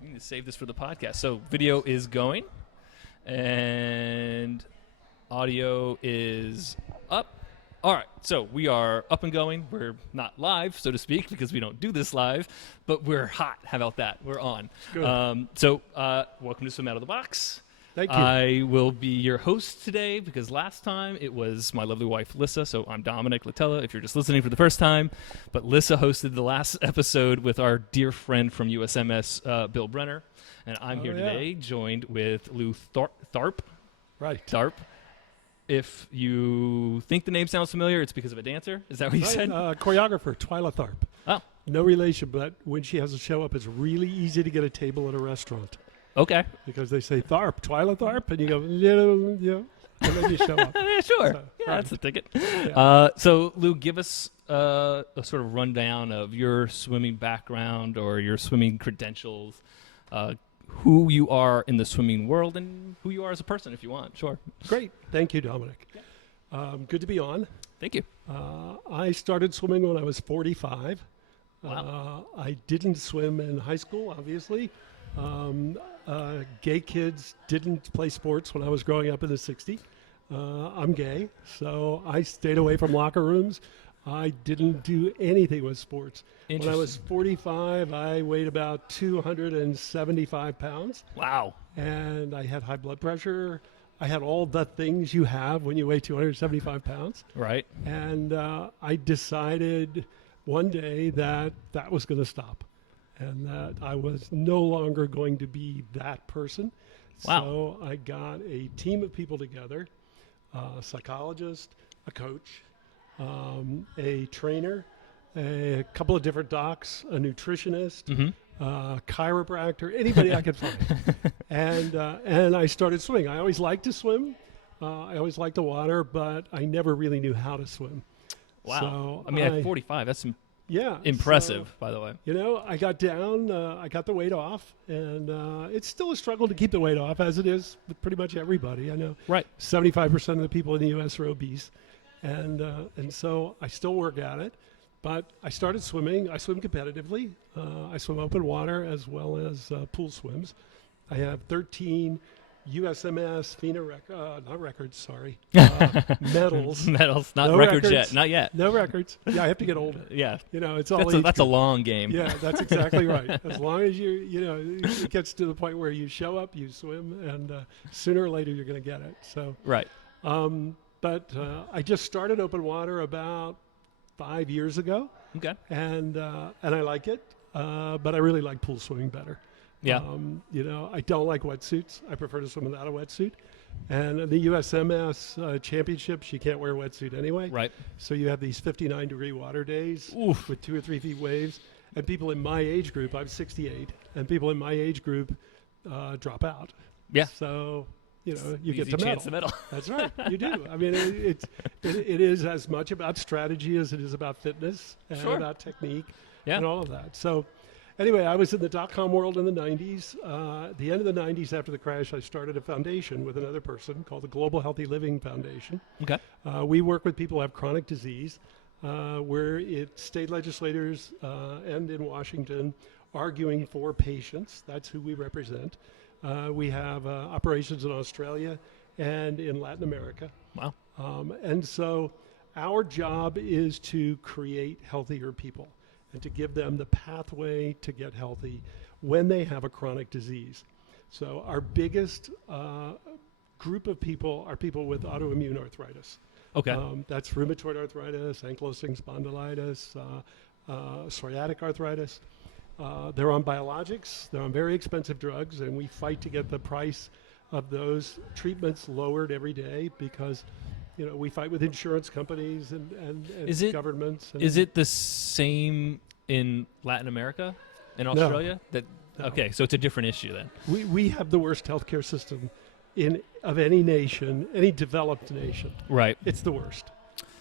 We need to save this for the podcast. So video is going, and audio is up. All right, so we are up and going. We're not live, so to speak, because we don't do this live, but we're hot. How about that? We're on. Good. Welcome to Swim Out of the Box. Thank you. I will be your host today because last time it was my lovely wife, Lissa. So I'm Dominic Latella, if you're just listening for the first time. But Lissa hosted the last episode with our dear friend from USMS, Bill Brenner. And I'm here today, joined with Lou Tharp. Right. Tharp. If you think the name sounds familiar, it's because of a dancer. Is that what you said? Choreographer, Twyla Tharp. Oh. No relation, but when she has a show up, it's really easy to get a table at a restaurant. Okay. Because they say Tharp, Twyla Tharp, and you go, yeah, and then you show up. Yeah, sure. So, That's the ticket. Yeah. So, Lou, give us a sort of rundown of your swimming background or your swimming credentials, who you are in the swimming world, and who you are as a person, if you want. Sure. Great. Thank you, Dominic. Good to be on. Thank you. I started swimming when I was 45. Wow. I didn't swim in high school, obviously. Gay kids didn't play sports when I was growing up in the 60s. I'm gay, so I stayed away from locker rooms. I didn't do anything with sports. When I was 45, I weighed about 275 pounds. Wow. And I had high blood pressure. I had all the things you have when you weigh 275 pounds. Right. And I decided one day that was going to stop. And that I was no longer going to be that person. Wow. So I got a team of people together, a psychologist, a coach, a trainer, a couple of different docs, a nutritionist, chiropractor, anybody I could find. And I started swimming. I always liked to swim. I always liked the water, but I never really knew how to swim. Wow. So I mean, at 45, that's impressive, so, by the way. You know, I got down, I got the weight off, and it's still a struggle to keep the weight off, as it is with pretty much everybody. I know 75% of the people in the U.S. are obese, and so I still work at it. But I started swimming. I swim competitively. I swim open water as well as pool swims. I have 13 USMS, FINA medals. Medals, not no records yet. Not yet. No records. Yeah, I have to get older. Yeah. You know, it's all that's a long game. Yeah, that's exactly right. As long as it gets to the point where you show up, you swim, and sooner or later you're going to get it. So right. But I just started open water about 5 years ago. Okay. And I like it, but I really like pool swimming better. Yeah. I don't like wetsuits. I prefer to swim without a wetsuit. And in the USMS championships, you can't wear a wetsuit anyway. Right. So you have these 59-degree water days with 2 or 3 feet waves. And people in my age group, I'm 68, and people in my age group drop out. Yeah. So, you get Easy to chance medal. to medal. That's right. You do. I mean, it is as much about strategy as it is about fitness and about technique and all of that. So anyway, I was in the dot-com world in the 90s. At the end of the 90s, after the crash, I started a foundation with another person called the Global Healthy Living Foundation. Okay. We work with people who have chronic disease. We're state legislators and in Washington arguing for patients. That's who we represent. We have operations in Australia and in Latin America. Wow. And so our job is to create healthier people and to give them the pathway to get healthy when they have a chronic disease. So our biggest group of people are people with autoimmune arthritis. Okay. That's rheumatoid arthritis, ankylosing spondylitis, psoriatic arthritis. They're on biologics. They're on very expensive drugs, and we fight to get the price of those treatments lowered every day because, we fight with insurance companies and governments. Is it the same in Latin America, in Australia? No. Okay, so it's a different issue then. We have the worst healthcare system of any nation, any developed nation. Right. It's the worst,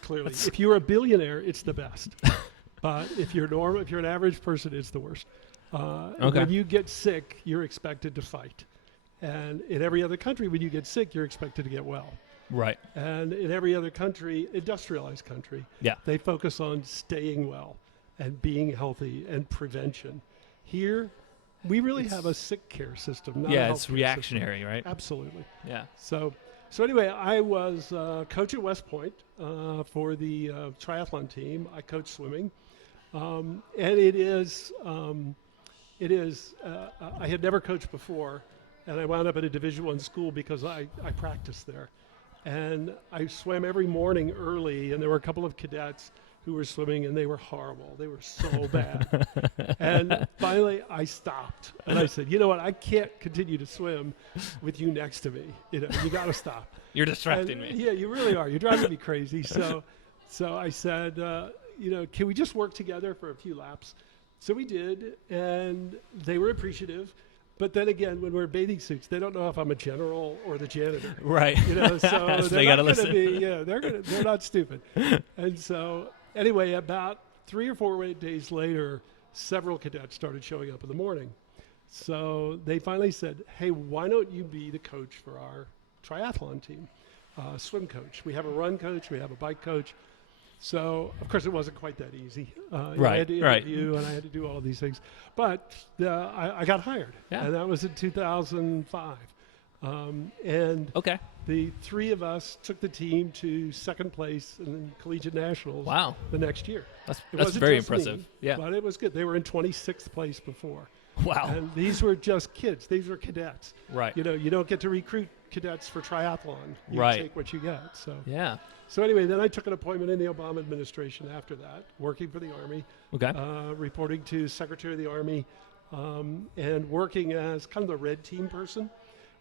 clearly. If you're a billionaire, it's the best. But if you're an average person, it's the worst. When you get sick, you're expected to fight. And in every other country, when you get sick, you're expected to get well. Right. And in every other country, industrialized country, they focus on staying well and being healthy and prevention. Here, we really have a sick care system. Not it's reactionary, system. Right? Absolutely. Yeah. So anyway, I was coach at West Point for the triathlon team. I coach swimming, and it is. I had never coached before, and I wound up at a Division I school because I practiced there. And I swam every morning early, and there were a couple of cadets who were swimming, and they were horrible. They were so bad. And finally, I stopped. And I said, you know what? I can't continue to swim with you next to me. You got to stop. You're distracting me. Yeah, you really are. You're driving me crazy. So I said, can we just work together for a few laps? So we did, and they were appreciative. But then again, when we're in bathing suits, they don't know if I'm a general or the janitor. Right. So they got to listen. They're not stupid. And so anyway, about 3 or 4 days later, several cadets started showing up in the morning. So they finally said, hey, why don't you be the coach for our triathlon team, swim coach. We have a run coach. We have a bike coach. So, of course, it wasn't quite that easy. I had to interview, and I had to do all of these things. But I got hired, and that was in 2005. And the 3 of us took the team to second place in collegiate nationals the next year. That's very impressive. Me, but it was good. They were in 26th place before. Wow. And these were just kids. These were cadets. Right. You don't get to recruit cadets for triathlon. You take what you get. So anyway, then I took an appointment in the Obama administration after that, working for the Army, reporting to Secretary of the Army, and working as kind of the red team person,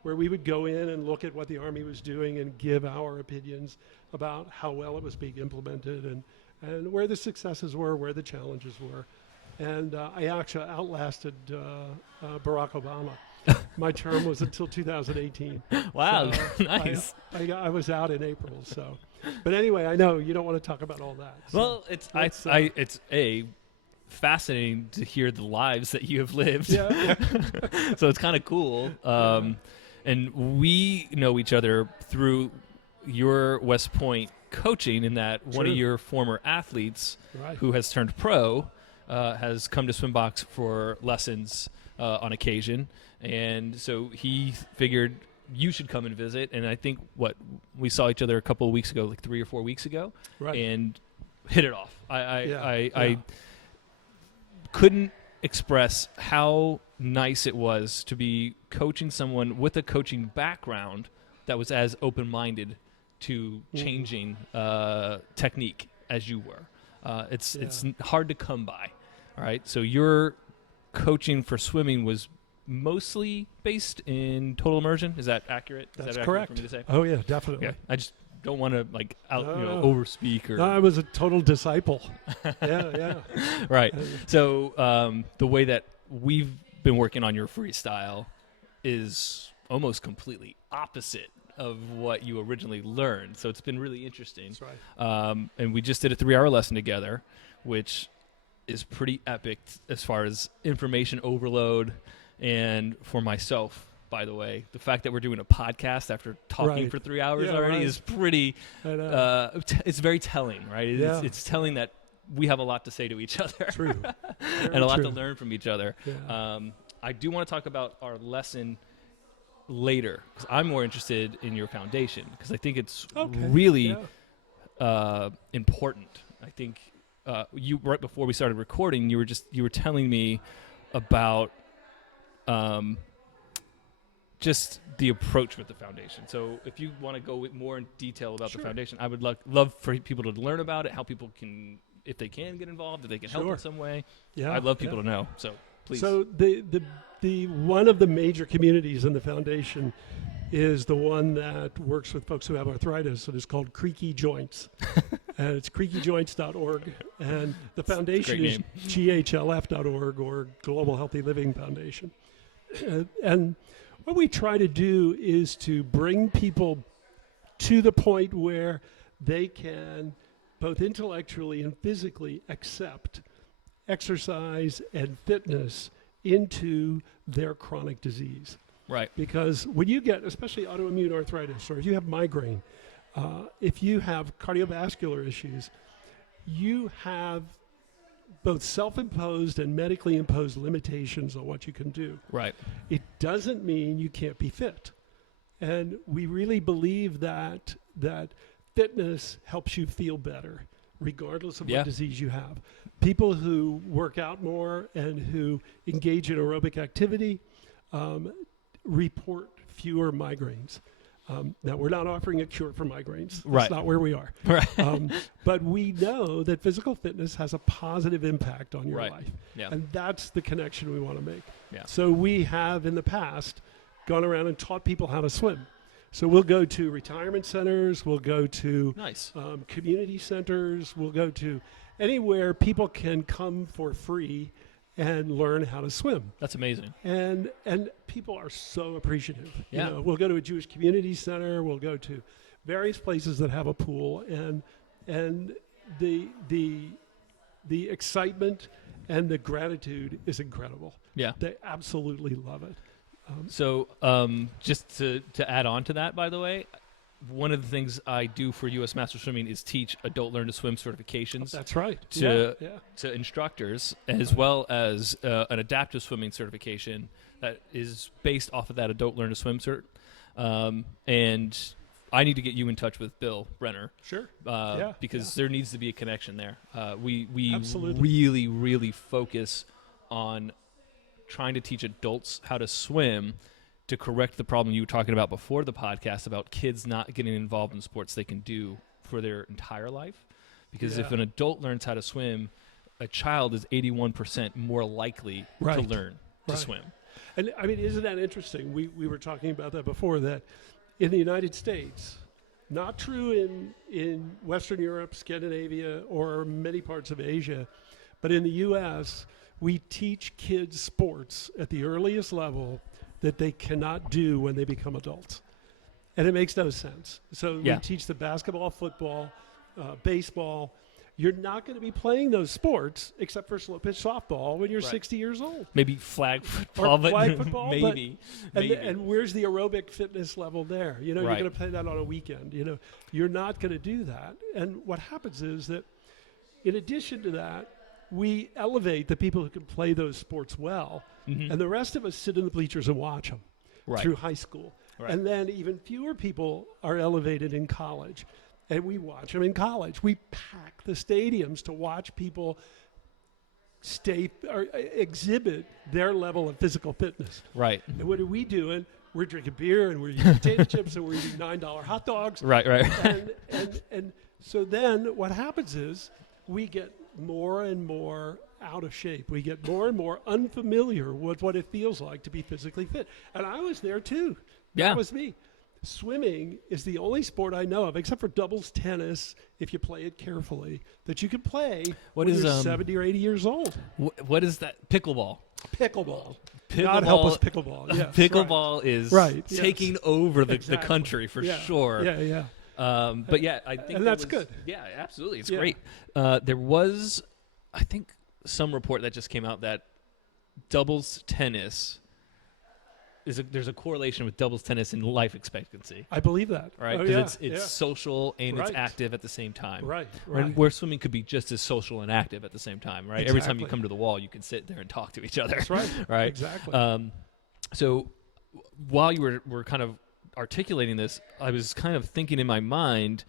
where we would go in and look at what the Army was doing and give our opinions about how well it was being implemented and where the successes were, where the challenges were. And I actually outlasted Barack Obama. My term was until 2018. Wow, so nice. I was out in April, so. But anyway, I know you don't want to talk about all that. So well, it's fascinating to hear the lives that you have lived. Yeah. So it's kind of cool. And we know each other through your West Point coaching, in that one of your former athletes who has turned pro has come to SwimBox for lessons on occasion. And so he figured you should come and visit. And I think we saw each other a couple of weeks ago, like 3 or 4 weeks ago, and hit it off. I couldn't express how nice it was to be coaching someone with a coaching background that was as open-minded to changing technique as you were. It's hard to come by. All right. So your coaching for swimming was mostly based in total immersion. Is that accurate? That's correct for me to say? Oh yeah, definitely. Yeah. I just don't want to overspeak or. No, I was a total disciple. Yeah. Right. So the way that we've been working on your freestyle is almost completely opposite of what you originally learned. So it's been really interesting. That's right. And we just did a 3-hour lesson together, which is pretty epic as far as information overload. And for myself, by the way, the fact that we're doing a podcast after talking for 3 hours already is pretty, it's very telling, right? It's telling that we have a lot to say to each other. True. And a lot to learn from each other. Yeah. I do want to talk about our lesson later, because I'm more interested in your foundation, because I think it's really important. I think you, right before we started recording, you were telling me about just the approach with the foundation. So if you want to go more in detail about the foundation, I would love for people to learn about it, how people can, if they can get involved, if they can help in some way. Yeah, I'd love people to know. So please. So the one of the major communities in the foundation is the one that works with folks who have arthritis. It is called Creaky Joints. And it's creakyjoints.org. And the foundation is ghlf.org, or Global Healthy Living Foundation. And what we try to do is to bring people to the point where they can both intellectually and physically accept exercise and fitness into their chronic disease. Right. Because when you get, especially autoimmune arthritis, or if you have migraine, if you have cardiovascular issues, you have both self-imposed and medically imposed limitations on what you can do. Right. It doesn't mean you can't be fit. And we really believe that fitness helps you feel better, regardless of what disease you have. People who work out more and who engage in aerobic activity report fewer migraines. Now, we're not offering a cure for migraines. Right. That's not where we are. Right. But we know that physical fitness has a positive impact on your life. Yeah. And that's the connection we want to make. Yeah. So we have, in the past, gone around and taught people how to swim. So we'll go to retirement centers, we'll go to community centers, we'll go to anywhere people can come for free and learn how to swim. That's amazing. And people are so appreciative. Yeah. You know, we'll go to a Jewish community center, we'll go to various places that have a pool, and the excitement and the gratitude is incredible. Yeah. They absolutely love it. So just to add on to that, by the way, one of the things I do for U.S. Master Swimming is teach adult learn to swim certifications. That's right. To instructors, as well as an adaptive swimming certification that is based off of that adult learn to swim cert. And I need to get you in touch with Bill Brenner. Sure. Because there needs to be a connection there. We Absolutely. really, really focus on trying to teach adults how to swim to correct the problem you were talking about before the podcast about kids not getting involved in sports they can do for their entire life. Because if an adult learns how to swim, a child is 81% more likely to learn to swim. And I mean, isn't that interesting? We were talking about that before, that in the United States, not true in Western Europe, Scandinavia, or many parts of Asia, but in the U.S., we teach kids sports at the earliest level that they cannot do when they become adults. And it makes no sense. So we teach the basketball, football, baseball. You're not going to be playing those sports except for slow pitch softball when you're 60 years old. Maybe flag football, but flag football, maybe. And where's the aerobic fitness level there? You know, you're going to play that on a weekend. You know, you're not going to do that. And what happens is that in addition to that, we elevate the people who can play those sports well, and the rest of us sit in the bleachers and watch them through high school. Right. And then even fewer people are elevated in college, and we watch them in college. We pack the stadiums to watch people exhibit their level of physical fitness. Right. And what are we doing? We're drinking beer, and we're eating potato chips, and we're eating $9 hot dogs. Right. And so then what happens is we get more and more out of shape. We get more and more unfamiliar with what it feels like to be physically fit. And I was there too. That was me. Swimming is the only sport I know of, except for doubles tennis, if you play it carefully, that you can play when you're 70 or 80 years old. What is that? Pickleball. God help us, pickleball. Yes, pickleball is taking over the country for sure. Yeah. But I think and that's good. Yeah, absolutely, it's great. There was, I think, some report that just came out that doubles tennis there's a correlation with doubles tennis and life expectancy. I believe that. Right, because it's social and it's active at the same time. Right. Where swimming could be just as social and active at the same time. Right. Exactly. Every time you come to the wall, you can sit there and talk to each other. That's right. Right. Exactly. So while you were kind of articulating this, I was kind of thinking in my mind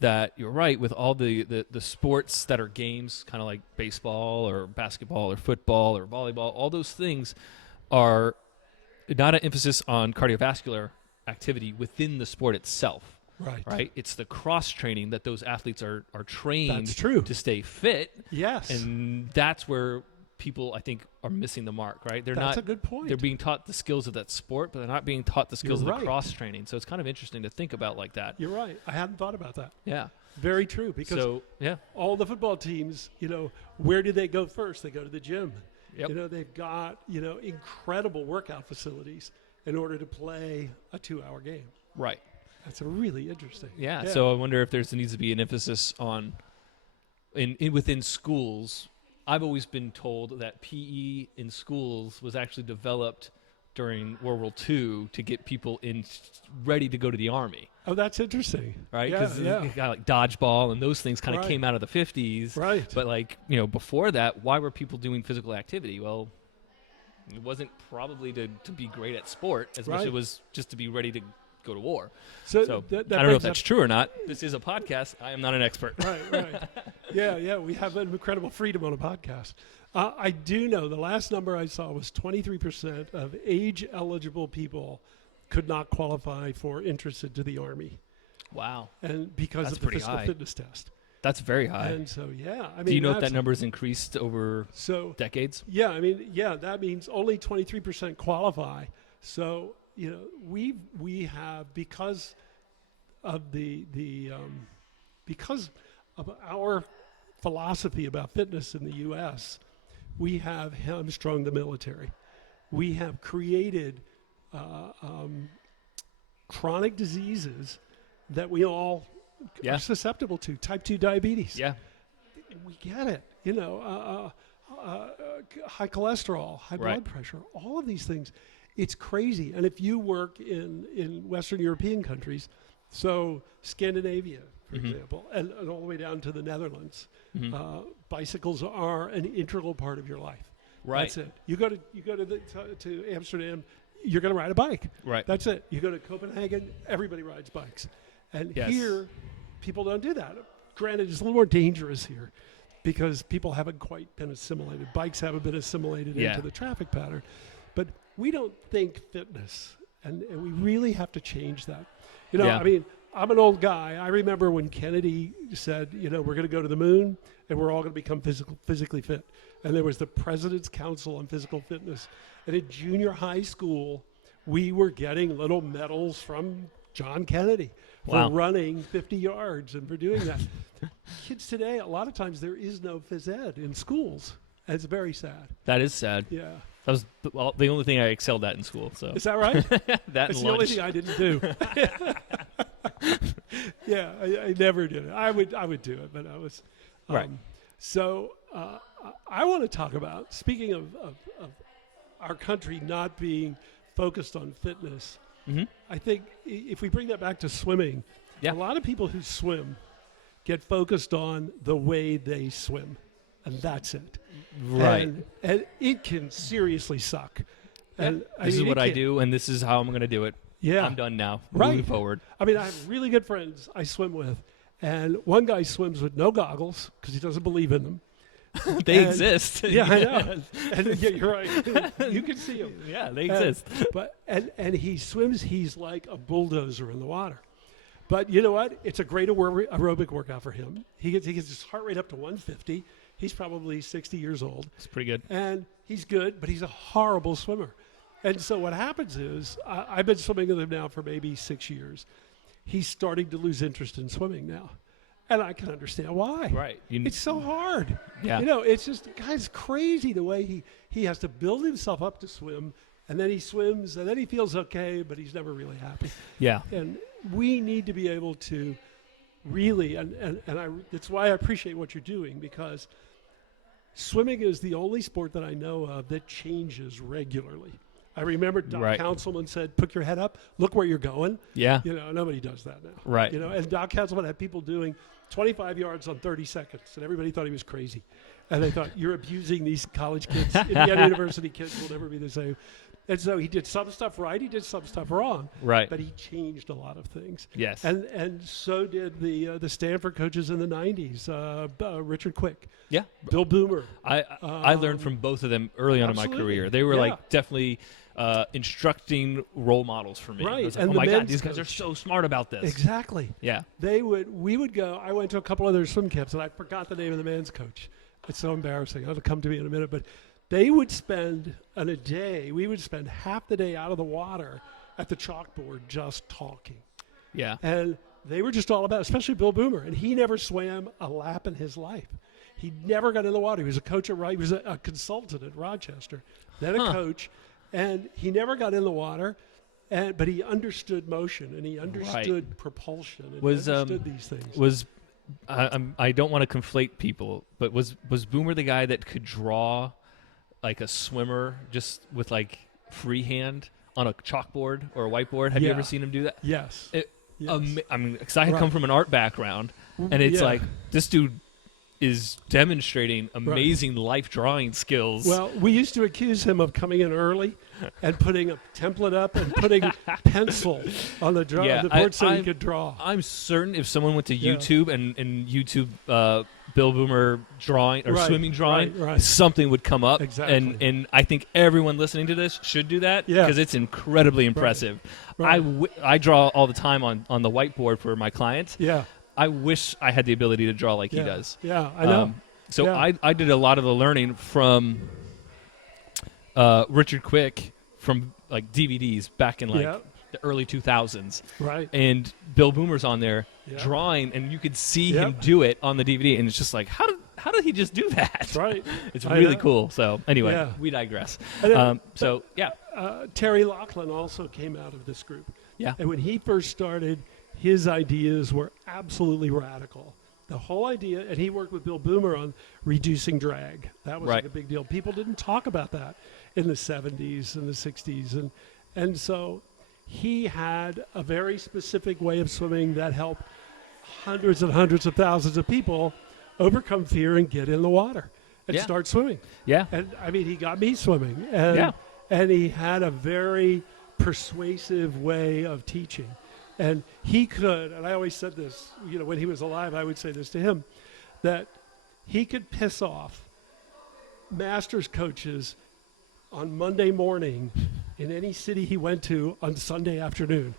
that you're right with all the sports that are games, kind of like baseball or basketball or football or volleyball. All those things are not an emphasis on cardiovascular activity within the sport itself. Right. It's the cross training that those athletes are trained to stay fit. Yes. And that's where people, I think, are missing the mark, right? That's a good point. They're being taught the skills of that sport, but they're not being taught the skills of the cross training. So it's kind of interesting to think about like that. You're right. I hadn't thought about that. Yeah. Very true. Because all the football teams, where do they go first? They go to the gym. Yep. They've got, incredible workout facilities in order to play a 2-hour game. Right. That's really interesting. Yeah. So I wonder if there needs to be an emphasis on within schools. I've always been told that PE in schools was actually developed during World War II to get people ready to go to the Army. Oh, that's interesting. Right? Because you got like dodgeball and those things kind of came out of the 50s. Right. But like, before that, why were people doing physical activity? Well, it wasn't probably to be great at sport as much as it was just to be ready to go to war. So that I don't know if that's true or not. This is a podcast. I am not an expert. Right. Yeah. We have an incredible freedom on a podcast. I do know the last number I saw was 23% of age-eligible people could not qualify for entrance into the Army. Wow. And because of the physical fitness test. That's very high. And so, I mean, do you know if that number has increased over decades? Yeah, I mean, that means only 23% qualify. So, we have, because of because of our philosophy about fitness in the U.S., we have hamstrung the military. We have created chronic diseases that we all are susceptible to. Type 2 diabetes. Yeah. We get it. High cholesterol, high blood pressure, all of these things. It's crazy. And if you work in Western European countries, so Scandinavia, for example, and all the way down to the Netherlands, bicycles are an integral part of your life. Right. That's it. You go to Amsterdam, you're going to ride a bike. Right. That's it. You go to Copenhagen, everybody rides bikes. And here, people don't do that. Granted, it's a little more dangerous here because people haven't quite been assimilated. Bikes haven't been assimilated into the traffic pattern. But we don't think fitness, and we really have to change that. I mean, I'm an old guy. I remember when Kennedy said, we're going to go to the moon and we're all going to become physically fit. And there was the President's Council on Physical Fitness. And in junior high school, we were getting little medals from John Kennedy for running 50 yards and for doing that. Kids today, a lot of times there is no phys ed in schools. And it's very sad. That is sad. Yeah. That was the only thing I excelled at in school. So is that right? That's the only thing I didn't do. Yeah, I never did it. I would do it, but I was right. So I want to talk about, speaking of our country not being focused on fitness. I think if we bring that back to swimming, a lot of people who swim get focused on the way they swim, and that's it. Right. And it can seriously suck. And this is what I do, and this is how I'm going to do it. Yeah. I'm done now. Right. Moving forward. I mean, I have really good friends I swim with, and one guy swims with no goggles because he doesn't believe in them. They exist. Yeah, I know. And you're right. You can see them. Yeah, they exist. And he swims. He's like a bulldozer in the water. But you know what? It's a great aerobic workout for him. He gets his heart rate up to 150. He's probably 60 years old. It's pretty good. And he's good, but he's a horrible swimmer. And so what happens is, I've been swimming with him now for maybe 6 years. He's starting to lose interest in swimming now. And I can understand why. Right. It's so hard. Yeah. It's just, guy's crazy the way he has to build himself up to swim, and then he swims, and then he feels okay, but he's never really happy. Yeah. And we need to be able to really, that's why I appreciate what you're doing, because swimming is the only sport that I know of that changes regularly. I remember Doc Councilman said, "Put your head up, look where you're going." Yeah. Nobody does that now. Right. And Doc Councilman had people doing 25 yards on 30 seconds, and everybody thought he was crazy. And they thought, you're abusing these college kids. Indiana University kids will never be the same. And so he did some stuff right, he did some stuff wrong. Right. But he changed a lot of things. Yes. And so did the Stanford coaches in the 90s, Richard Quick. Yeah. Bill Boomer. I learned from both of them early on in my career. They were like definitely instructing role models for me. Right. I was like, and oh my God, these guys are so smart about this. Exactly. Yeah. We would go, I went to a couple other swim camps, and I forgot the name of the men's coach. It's so embarrassing. It'll come to me in a minute. But they would spend, on a day, we would spend half the day out of the water at the chalkboard just talking. Yeah. And they were just all about, especially Bill Boomer, and he never swam a lap in his life. He never got in the water. He was a coach at he was a consultant at Rochester, then a coach, and he never got in the water. But he understood motion, and he understood propulsion, and he understood these things. I don't want to conflate people, but was Boomer the guy that could draw like a swimmer just with like freehand on a chalkboard or a whiteboard. Have you ever seen him do that? Yes. I mean, because I had come from an art background, and it's like this dude is demonstrating amazing life drawing skills. Well, we used to accuse him of coming in early and putting a template up and putting pencil on the board so he could draw. I'm certain if someone went to YouTube and YouTube Bill Boomer drawing or swimming drawing, something would come up. Exactly. And I think everyone listening to this should do that because it's incredibly impressive. Right. I draw all the time on the whiteboard for my clients. Yeah. I wish I had the ability to draw like he does. Yeah, I know. I did a lot of the learning from Richard Quick from like DVDs back in the early 2000s. Right. And Bill Boomer's on there drawing, and you could see him do it on the DVD, and it's just like, how did he just do that? That's right. It's really cool. So anyway, we digress. Terry Laughlin also came out of this group. Yeah. And when he first started, his ideas were absolutely radical. The whole idea, and he worked with Bill Boomer on reducing drag. That was like a big deal. People didn't talk about that in the 70s and the 60s. And so he had a very specific way of swimming that helped hundreds and hundreds of thousands of people overcome fear and get in the water and start swimming. Yeah. And I mean, he got me swimming. And he had a very persuasive way of teaching. And he could, and I always said this, when he was alive, I would say this to him, that he could piss off masters coaches on Monday morning in any city he went to on Sunday afternoon.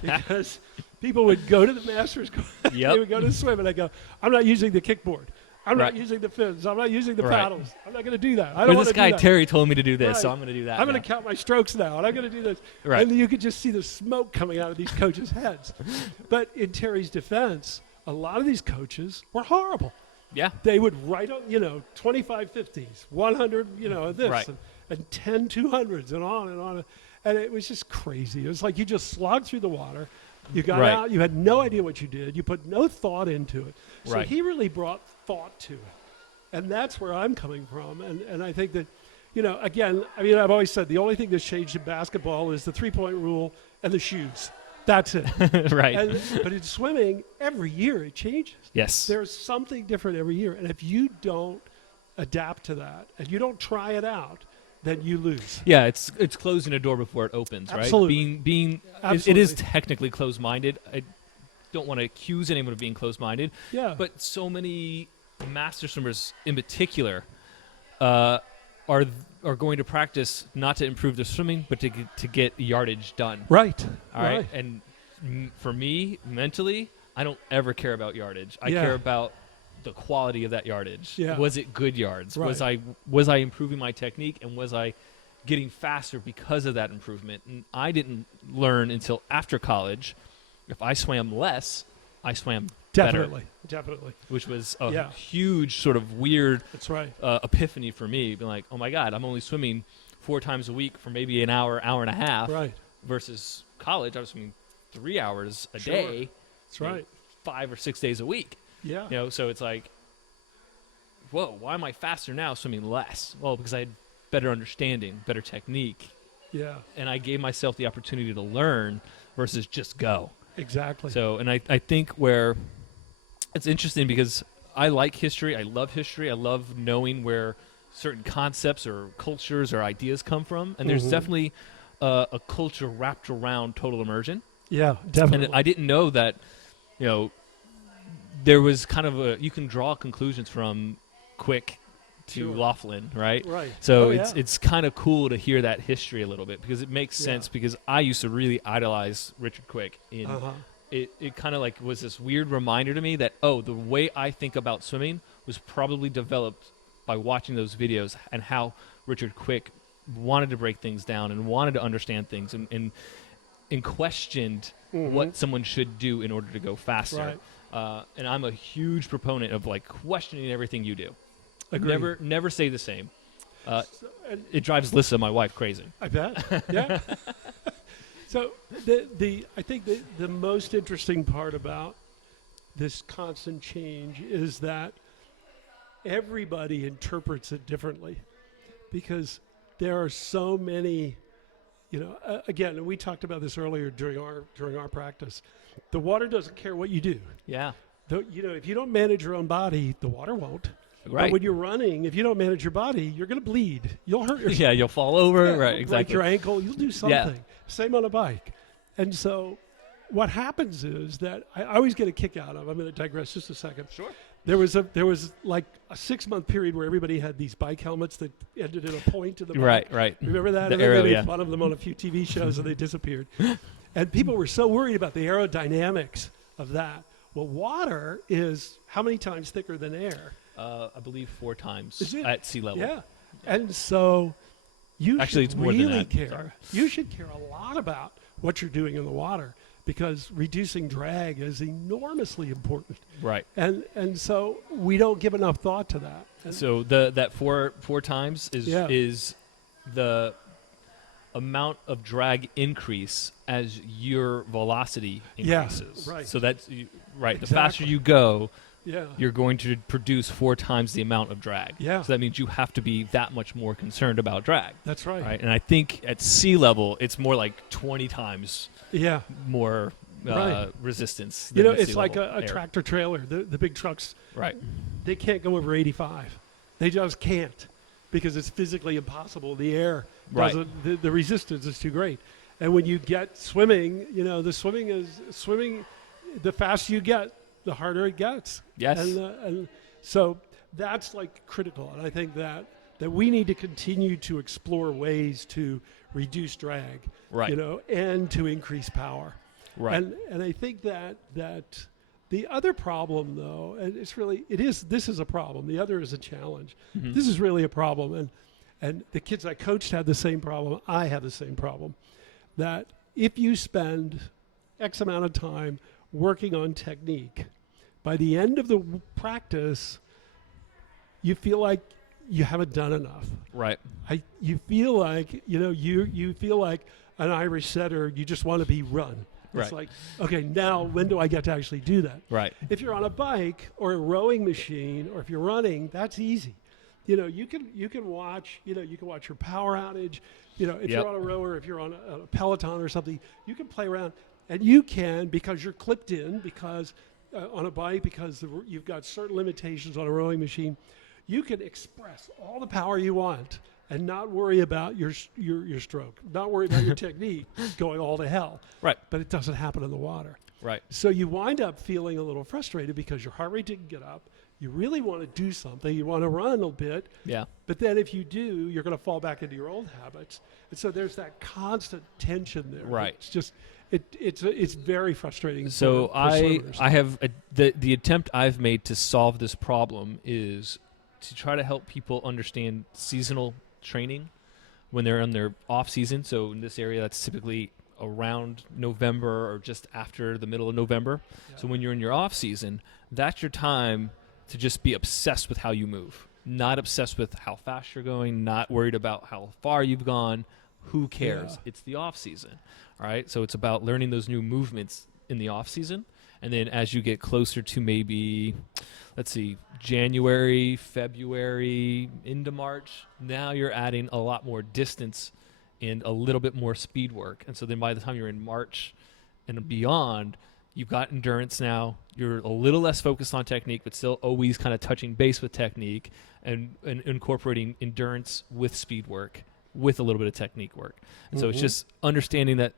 Because people would go to the masters coach, they would go to swim, and I'd go, I'm not using the kickboard. I'm not using the fins. I'm not using the paddles. I'm not going to do that. I don't want to do that. This guy Terry told me to do this, so I'm going to do that. I'm going to count my strokes now, and I'm going to do this. Right. And you could just see the smoke coming out of these coaches' heads. But in Terry's defense, a lot of these coaches were horrible. Yeah. They would write, 25 50s, 100, this, and 10 200s, and on and on. And it was just crazy. It was like you just slogged through the water. You got out. You had no idea what you did. You put no thought into it. So he really brought thought to it. And that's where I'm coming from. And I think that, again, I've always said the only thing that's changed in basketball is the three-point rule and the shoes. That's it. Right. But in swimming, every year it changes. Yes. There's something different every year. And if you don't adapt to that and you don't try it out, then you lose. Yeah, it's closing a door before it opens, right? Absolutely. It is technically closed-minded. I don't want to accuse anyone of being closed-minded. Yeah. But so many master swimmers, in particular, are going to practice not to improve their swimming, but to get yardage done. Right. All right. And for me, mentally, I don't ever care about yardage. I care about the quality of that yardage. Yeah. Was it good yards? Right. Was I improving my technique, and was I getting faster because of that improvement? And I didn't learn until after college. If I swam less, I swam better. Definitely. Which was a huge sort of weird epiphany for me. Being like, oh my God, I'm only swimming 4 times a week for maybe an hour and a half. Right. Versus college, I was swimming 3 hours a day. That's right. 5 or 6 days a week. Yeah. So it's like, whoa, why am I faster now swimming less? Well, because I had better understanding, better technique. Yeah. And I gave myself the opportunity to learn versus just go. Exactly. So, and I think where it's interesting because I like history. I love history. I love knowing where certain concepts or cultures or ideas come from. And there's definitely a culture wrapped around total immersion. Yeah, definitely. And I didn't know that, there was kind of you can draw conclusions from Quick to Laughlin, right? Right. So it's kind of cool to hear that history a little bit because it makes sense because I used to really idolize Richard Quick. It kind of like was this weird reminder to me that, the way I think about swimming was probably developed by watching those videos and how Richard Quick wanted to break things down and wanted to understand things and questioned what someone should do in order to go faster. Right. And I'm a huge proponent of like questioning everything you do. Agreed. Never say the same. It drives Lissa, my wife, crazy. I bet. Yeah. So I think the most interesting part about this constant change is that everybody interprets it differently because there are so many Again, we talked about this earlier during our practice. The water doesn't care what you do. Yeah. If you don't manage your own body, the water won't. Right. But when you're running, if you don't manage your body, you're going to bleed. You'll hurt yourself. Yeah, you'll fall over. Yeah, right, you'll exactly. break your ankle. You'll do something. Yeah. Same on a bike. And so what happens is that I always get a kick out of, I'm going to digress just a second. Sure. There was like a 6-month period where everybody had these bike helmets that ended in a point to the bike. Right. Remember that? The And arrow, they made yeah. fun of them on a few TV shows and they disappeared. And people were so worried about the aerodynamics of that. Well, water is how many times thicker than air? I believe 4 times at sea level. Yeah. And so you Actually, should it's more than really that. care. Sorry. You should care a lot about what you're doing in the water because reducing drag is enormously important. Right. And so we don't give enough thought to that. And So that four times is the amount of drag increase as your velocity increases. Right. So that's right. Exactly. The faster you go, yeah. you're going to produce 4 times the amount of drag. Yeah. So that means you have to be that much more concerned about drag. That's right. Right. And I think at sea level, it's more like 20 times more resistance. Than at it's sea like level a air. tractor trailer. The big trucks, Right. they can't go over 85. They just can't because it's physically impossible. The air doesn't, the resistance is too great. And when you get swimming, the swimming, the faster you get, the harder it gets. Yes. And so that's like critical. And I think that we need to continue to explore ways to reduce drag, Right. and to increase power. Right. And I think that the other problem, though, and this is a problem. The other is a challenge. Mm-hmm. This is really a problem. And the kids I coached had the same problem. I have the same problem. That if you spend X amount of time working on technique, by the end of the practice, you feel like you haven't done enough. Right. You feel like, you feel like an Irish setter, you just want to be run. It's like, okay, now when do I get to actually do that? Right. If you're on a bike or a rowing machine or if you're running, that's easy. You can watch, you can watch your power outage. If you're on a rower, if you're on a Peloton or something, you can play around. And you can, because you're clipped in, because on a bike, because you've got certain limitations on a rowing machine, you can express all the power you want and not worry about your stroke, not worry about your technique going all to hell. Right. But it doesn't happen in the water. Right. So you wind up feeling a little frustrated because your heart rate didn't get up. You really want to do something. You want to run a little bit. Yeah. But then if you do, you're going to fall back into your old habits. And so there's that constant tension there. Right. It's just, it's very frustrating. So for swimmers. I have the attempt I've made to solve this problem is to try to help people understand seasonal training when they're in their off season. So in this area, that's typically around November or just after the middle of November. Yeah. So when you're in your off season, that's your time to just be obsessed with how you move, not obsessed with how fast you're going, not worried about how far you've gone. Who cares? Yeah. It's the off season. All right. So it's about learning those new movements in the off season. And then as you get closer to maybe, let's see, January, February, into March, now you're adding a lot more distance and a little bit more speed work. And so then by the time you're in March and beyond, you've got endurance now. You're a little less focused on technique, but still always kind of touching base with technique and incorporating endurance with speed work, with a little bit of technique work. And so it's just understanding that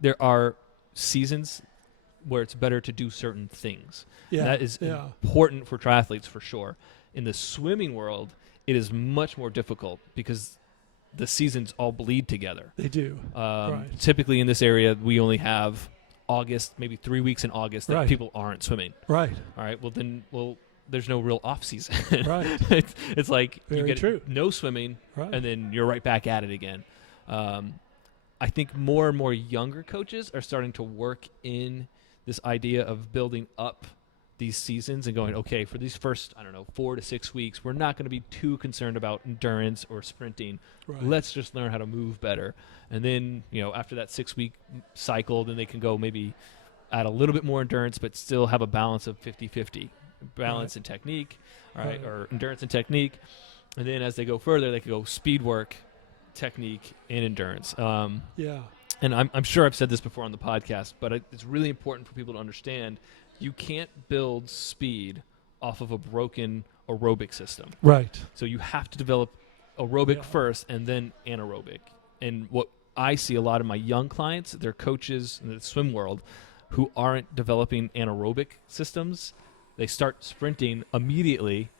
there are seasons where it's better to do certain things. Yeah, that is important for triathletes for sure. In the swimming world, it is much more difficult because the seasons all bleed together. They do. Typically in this area, we only have August, maybe 3 weeks in August that people aren't swimming. Right. All right. Well, there's no real off season. Right. It's like Very you get true. no swimming, and then you're right back at it again. I think more and more younger coaches are starting to work in this idea of building up these seasons and going, okay, for these first, 4 to 6 weeks, we're not going to be too concerned about endurance or sprinting. Right. Let's just learn how to move better. And then, after that 6-week cycle, then they can go maybe add a little bit more endurance, but still have a balance of 50-50. Balance and technique, all right, or endurance and technique. And then as they go further, they can go speed work technique and endurance. Yeah. And I'm sure I've said this before on the podcast, but it's really important for people to understand you can't build speed off of a broken aerobic system. Right. So you have to develop aerobic first and then anaerobic. And what I see a lot of my young clients, their coaches in the swim world, who aren't developing anaerobic systems, they start sprinting immediately,